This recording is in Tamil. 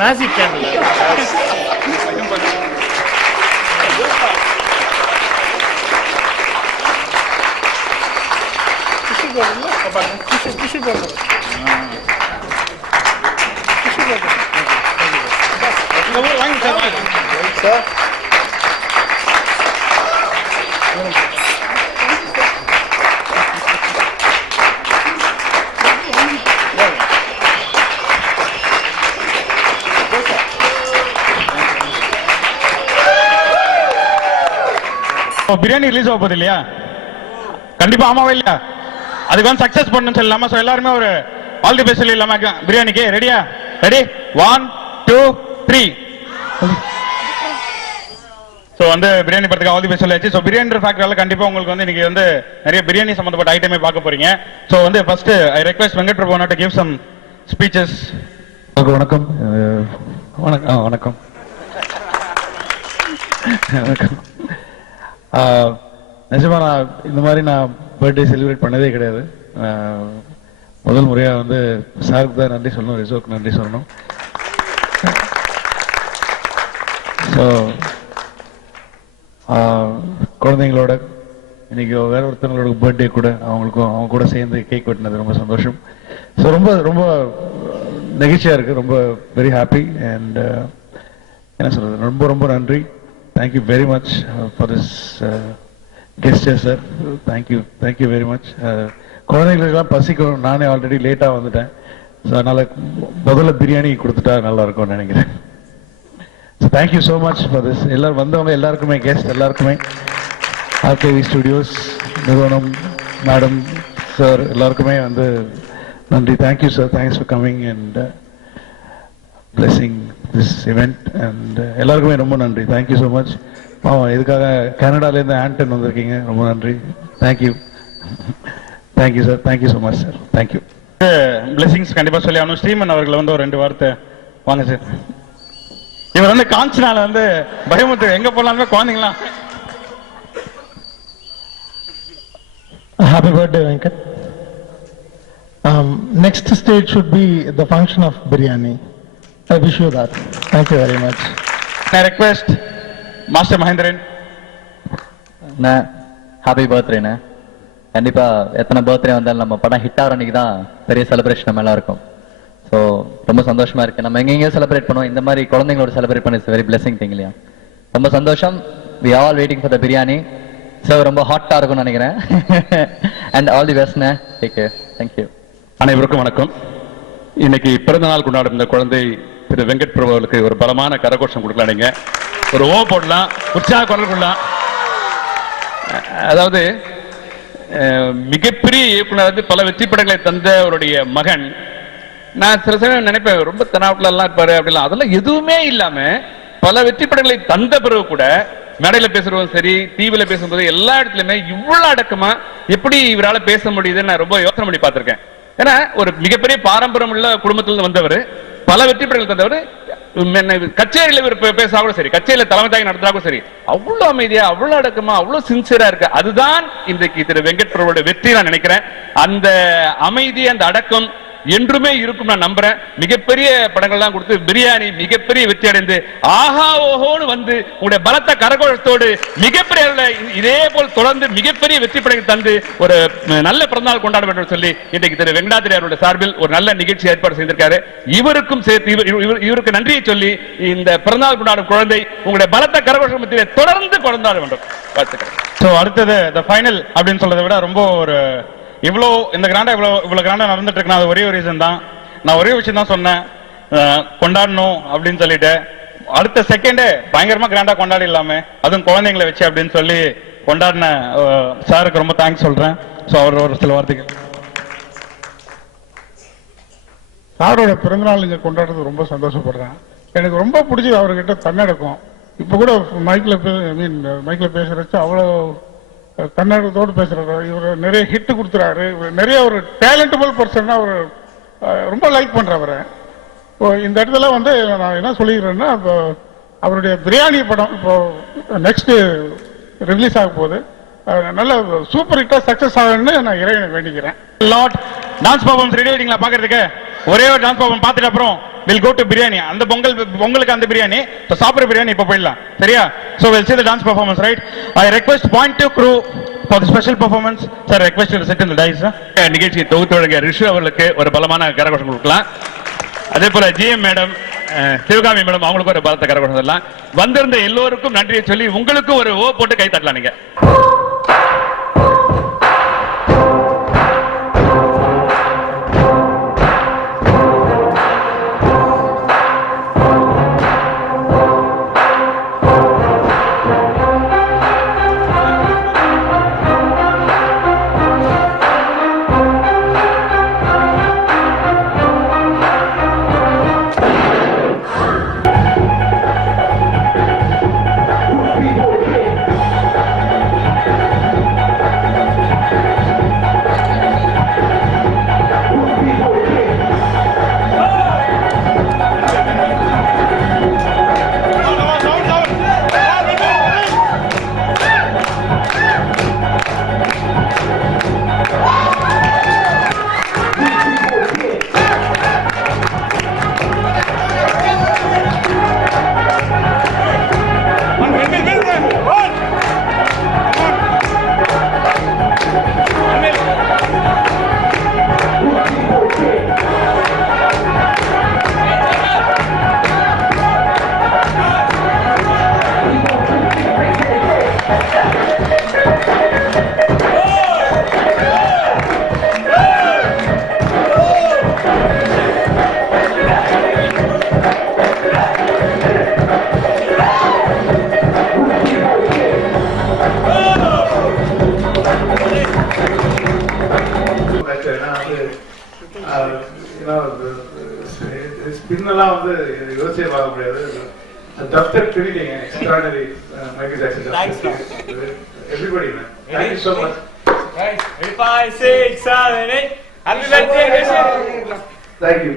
Magic candle. பிரியாணி ரிலீஸ் ஆக போகுது இல்லையா? கண்டிப்பா ஆமாவா இல்லையா? அதுக்கு வந்து சக்சஸ் பண்ணணும்னு சொல்லலாமா? ஸோ எல்லாருமே ஒரு ஆல் தி பெஸ்ட் இல்லாம பிரியாணிக்கு ரெடியா? ரெடி 1 2 3. ஸோ வந்து பிரியாணி படத்துக்கு ஆல் தி பெஸ்ட் சொல்லியாச்சு. ஸோ பிரியாணி ஃபேக்டரியால கண்டிப்பா உங்களுக்கு வந்து இன்னைக்கு வந்து நிறைய பிரியாணி சம்பந்தப்பட்ட ஐட்டமே பார்க்க போறீங்க. ஸோ வந்து first I request Venkat Prabhu to give some speeches. வணக்கம் வணக்கம் வணக்கம். நிஜமா நான் இந்த மாதிரி நான் பர்த்டே செலிப்ரேட் பண்ணதே கிடையாது. முதல் முறையா வந்து சாருக்கு தான் நன்றி சொல்லணும், ரிசோக்கு நன்றி சொல்லணும். ஸோ குழந்தைங்களோட இன்னைக்கு வேற ஒருத்தவங்களோட பர்த்டே கூட அவங்க கூட சேர்ந்து கேக் வெட்டினது ரொம்ப சந்தோஷம். ஸோ ரொம்ப ரொம்ப நெகிழ்ச்சியா இருக்கு, ரொம்ப வெரி ஹாப்பி. அண்ட் என்ன சொல்றது, ரொம்ப ரொம்ப நன்றி. Thank you very much for this gesture, sir. Thank you very much. குழந்தைகளுக்கெல்லாம் பசிக்கும், நானே ஆல்ரெடி லேட்டாக வந்துட்டேன். ஸோ அதனால் முதல்ல பிரியாணி கொடுத்துட்டா நல்லா இருக்கும்னு நினைக்கிறேன். So thank you so much for this. எல்லோரும் வந்தவங்க எல்லாருக்குமே, கெஸ்ட் எல்லாருக்குமே, ஆர்கேவி ஸ்டுடியோஸ் நிறுவனம், மேடம், சார் எல்லாருக்குமே வந்து நன்றி. Thank you sir, thanks for coming and blessing this event. and எல்லாருக்குமே ரொம்ப நன்றி. Thank you so much. இதுக்காக கனடாலேருந்து ஆண்டன் வந்திருக்கீங்க, ரொம்ப நன்றி. Thank you thank you sir, thank you so much sir, thank you. Blessings கண்டிப்பாக சொல்லி ஆகணும். ஸ்ரீமன் அவர்களை வந்து ஒரு 2 வார்த்தை வாங்க சார். இவர் வந்து காஞ்சினால வந்து பயமுத்து எங்க போலாமே குழந்தைங்களா. Happy birthday, Venkat. Next stage should be the function of biryani. I wish you that. Thank you very much. I request Master Mahendran. Happy birthday. கண்டிப்பா எத்தனை பர்த்டே வந்தாலும் நம்ம படம் ஹிட் ஆகிற அன்னைக்கு தான் பெரிய செலிப்ரேஷன் நம்ம எல்லாம் இருக்கும். ஸோ ரொம்ப சந்தோஷமா இருக்கு. நம்ம எங்கெங்கேயோ செலிப்ரேட் பண்ணுவோம், இந்த மாதிரி குழந்தைங்களோட செலிப்ரேட் பண்ணி வெரி பிளெஸிங் திங் இல்லையா? ரொம்ப சந்தோஷம். We all waiting for the biryani. So ரொம்ப ஹாட்டா இருக்கும்னு நினைக்கிறேன். And all the best. Take care. Thank you. அனைவருக்கும் வணக்கம். இன்னைக்கு பிறந்த நாள் கொண்டாடும் இந்த குழந்தை திரு திரு வெங்கட் பிரபு அவர்களுக்கு ஒரு பலமான கரகோஷம் கொடுக்கலாம். நீங்க ஒரு ஓ போடலாம், உற்சாக குரல் கொள்ளலாம். அதாவது மிகப்பெரிய இயக்குனர் வந்து பல வெற்றி படங்களை தந்த அவருடைய மகன். நான் சில சமயம் நினைப்பேன் ரொம்ப தெனாவட்டில எல்லாம் இருப்பாரு அப்படிலாம். அதெல்லாம் எதுவுமே இல்லாம பல வெற்றி படங்களை தந்த பிறகு கூட மேடையில பேசுறதும் சரி, டிவில பேசும்போது எல்லா இடத்துலயுமே இவ்வளவு அடக்கமா எப்படி இவரால பேச முடியுதுன்னு நான் ரொம்ப யோசனை பண்ணி பார்த்திருக்கேன். ஏன்னா ஒரு மிகப்பெரிய பாரம்பரியம் உள்ள குடும்பத்திலிருந்து வந்தவர், பல வெற்றி படங்கள் தந்தவர். கச்சேரியில இவர் பேசா கூட சரி, கச்சேரியில தலைமை தாங்கி நடத்தினா கூட சரி, அவ்வளவு அமைதியா, அவ்வளவு அடக்கமா, அவ்வளவு சின்சியரா இருக்கு. அதுதான் இன்றைக்கு திரு வெங்கட் பிரபுவோட வெற்றி நான் நினைக்கிறேன். அந்த அமைதி, அந்த அடக்கம் என்றுமே இருக்கும் நான் நம்புறேன். மிகப்பெரிய படங்கள்லாம் கொடுத்து பிரியாணி மிகப்பெரிய வெற்றி அடைந்து ஆஹா ஓஹோன்னு வந்து உங்களுடைய பலத்த கரகோஷத்தோடு மிகப்பெரிய இதே போல் தொடர்ந்து மிகப்பெரிய வெற்றி படங்கள் தந்து ஒரு நல்ல பிறந்தநாள் கொண்டாட வேண்டும் சொல்லி இன்றைக்கு திரு வெங்கடாதிரி அவருடைய சார்பில் ஒரு நல்ல நிகழ்ச்சி ஏற்பாடு செய்திருக்காரு. இவருக்கும் சேர்த்து இவருக்கு நன்றியை சொல்லி இந்த பிறந்தநாள் கொண்டாடும் குழந்தை உங்களுடைய பலத்த கரகோஷம் மத்தியிலே தொடர்ந்து கொண்டாட வேண்டும். அடுத்தது the final அப்படின்னு சொல்றதை விட ரொம்ப ஒரு இவ்வளோ இந்த கிராண்டா இவ்வளவு கிராண்டா நடந்துட்டு இருக்கு. அது ஒரே ஒரு ரீசன் தான். நான் ஒரே விஷயம் தான் சொன்னேன், கொண்டாடணும் அப்படின்னு சொல்லிட்டு. அடுத்த செகண்டே பயங்கரமா கிராண்டா கொண்டாடி இல்லாம அதுவும் குழந்தைங்களை வச்சு அப்படின்னு சொல்லி கொண்டாடின சாருக்கு ரொம்ப தேங்க்ஸ் சொல்றேன். ஸோ அவர் ஒரு சில வார்த்தைகள். சாரோட பிறந்தநாள் இங்க கொண்டாடுறது ரொம்ப சந்தோஷப்படுறேன். எனக்கு ரொம்ப பிடிச்சது அவர்கிட்ட தன்னடக்கம். இப்ப கூட மைக்ல பேசுறச்சு அவ்வளவு தன்னடத்தோடு பேசுறாரு. இவர் நிறைய ஹிட் கொடுத்துறாரு. நிறைய ஒரு டேலண்டபிள் பர்சன். அவர் ரொம்ப லைக் பண்றவரை. இந்த இடத்துல வந்து நான் என்ன சொல்லிக்கிறேன்னா, இப்போ அவருடைய பிரியாணி படம் இப்போ நெக்ஸ்ட் ரிலீஸ் ஆக போகுது. நல்ல சூப்பர் ஹிட்டா சக்சஸ் ஆகுன்னு நான் இறைவனை வேண்டிக்கிறேன். லாட் டான்ஸ் பர்ஃபார்மன்ஸ் ரெடி ஆயிட்டீங்களா பாக்குறதுக்கு? ஒரே ஒரு டான்ஸ் பர்ஃபார்மன்ஸ் பார்த்துட்டு அப்புறம் we'll go to பிரியாணி. அந்த பொங்கலுக்கு அந்த பிரியாணி, சாப்பிட்ற பிரியாணி இப்ப போயிடலாம். சரியா? So we'll see the dance performance, right? I request point to crew for the special performance. Sir, request you to sit in the dais. நிகழ்ச்சியை தொகுத்து வழங்கிய ரிஷு அவர்களுக்கு ஒரு பலமான கரகோஷம் கொடுக்கலாம். அதே போல ஜிஎம் மேடம், சிவகாமி மேடம் அவங்களுக்கு ஒரு பலத்த கரகோஷம் எல்லாம். வந்திருந்த எல்லோருக்கும் நன்றியை சொல்லி உங்களுக்கு ஒரு ஓ போட்டு கை தட்டலாம். நீங்க ஸ்பின்னெல்லாம் வந்து யோசிச்சே பார்க்க முடியாது. டப்டர் பிரிட்டிங்க extraordinary Michael Jackson. Everybody, man. Thank you so much. Right. 5, 6, 7, 8. Happy birthday, Rishi. Thank you.